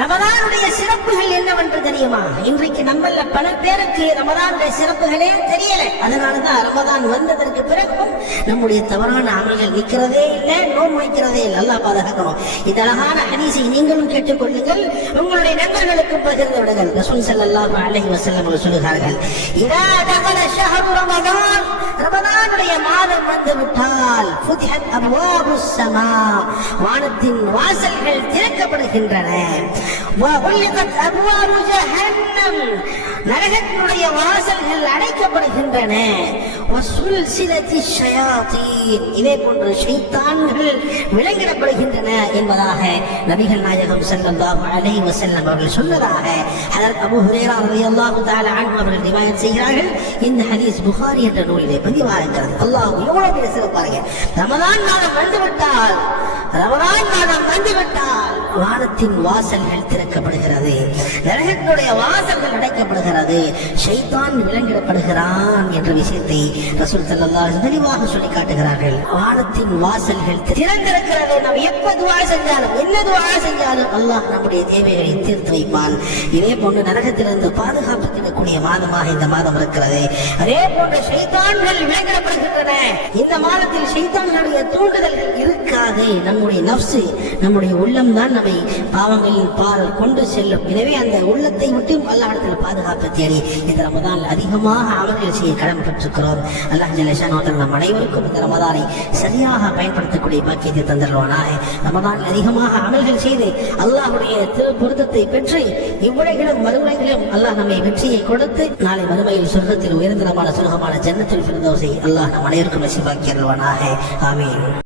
ரமதானுடைய சிறப்புகள் என்னவென்று தெரியுமா? இன்றைக்கு நம்மள பல பேருக்கு ரமதானுடைய சிறப்புகளே தெரியல. அதனாலதான் ரமதான் வந்ததற்கு பிறகும் நம்முடைய தவறான அமல்கள் நிற்கிறதே இல்லை, நோன்பு வைக்கிறதே இல்லை. அல்லாஹ் பாதுகாக்கணும். இந்த அழகான ஹதீஸை நீங்களும் கேட்டுக்கொள்ளுங்கள், உங்களுடைய நண்பர்களுக்கு பகிர்ந்து விடுங்கள். ரசூல் ஸல்லல்லாஹு அலைஹி வஸல்லம் அவர்கள் சொல்கிறார்கள், இதா தகல ஷஹ்ரு ரமதான், ரமதானுடைய மாதம் வந்து விட்டால் ஃபுதிஹத் அப்வாபுஸ் ஸமா, வானத்தின் வாசல்கள் திறக்கப்படுகின்றன. வஉல்லிகத் அப்வாபு ஜஹன்னம், நரகத்தினுடைய வாசல்கள் அடைக்கப்படுகின்றன. வசுல்சிலத்தி ஷயாத்தீன், இதே போன்று ஷைத்தான்கள் விலங்கிடப்படுகின்றன என்பதாக நபிகள் நாயகம் ஸல்லல்லாஹு அலைஹி வஸல்லம் அவர்கள் சொன்னதாக ஹஜ்ரத் அபூ ஹுரைரா ரலியல்லாஹு தஆலா அன்ஹு அவர்கள் ரிவாயத் செய்கிறார்கள். இந்த ஹதீஸ் புகாரி என்ற நூலிலே பதிவாக இருக்கிறது. அல்லாஹ் எவ்வளவு பெரிய சிறப்பாக, ரமதான் மாதம் வந்துவிட்டால், ரமதான் மாதம் வந்துவிட்டால் வானத்தின் வாசல்கள் திறக்கப்படுகிறது, நரகத்தினுடைய வாசல்கள் அடைக்கப்படுகிறது, ஷைத்தான் விலங்கிடப்படுகிறான் என்ற விஷயத்தை ரசூல் ஸல்லல்லாஹு அலைஹி வஸல்லம் தெளிவாக சொல்லி காட்டுகிறார்கள். வானத்தின் வாசல்கள் திறந்திருக்கிறது. நாம் எப்ப துஆ செஞ்சாலும், என்ன துஆ செஞ்சாலும் அல்லாஹ் நம்முடைய தேவைகளை தீர்த்து வைப்பான். இதே போன்று நரகத்திலிருந்து பாதுகாப்பு தரக்கூடிய மாதமாக இந்த மாதம் இருக்கிறது. அதே போன்று ஷைத்தான்கள் விலங்கிடப்படுகின்றன. இந்த மாதத்தில் ஷைத்தான்களுடைய தூண்டுதல்கள் இருக்காது. நம்முடைய நஃப்ஸ், நம்முடைய உள்ளம் தான் நம்மை பாவங்களில் பால் கொண்டு செல்லும். எனவே அந்த உள்ளத்தை விட்டு அல்லாஹ்விடத்தில் பாதுகாப்பு தேடி இந்த ரமதான் அதிகமாக அமல்கள் செய்ய கடமைப்பட்டிருக்கிறோம். அல்லாஹ் ஜல்ல ஷானஹு நம் அனைவருக்கும் இந்த ரமதானை சரியாக பயன்படுத்தக்கூடிய பாக்கியத்தை தந்தருவானாக. ரமதான் அதிகமாக அமல்கள் செய்து அல்லாஹ்வுடைய திருப்பொருத்தத்தை பெற்று இவ்வுலகிலும் மறுவுலகிலும் அல்லாஹ் நம்மை வெற்றியை கொடுத்து நாளை மறுமையில் சொர்க்கத்தில் உயர்ந்தரமான சுகமான ஜன்னத்துல் ஃபிர்தௌஸை அல்லாஹ் நம் அனைவருக்கும் நசீபாக்கி அருள்வானாக. ஆமீன்.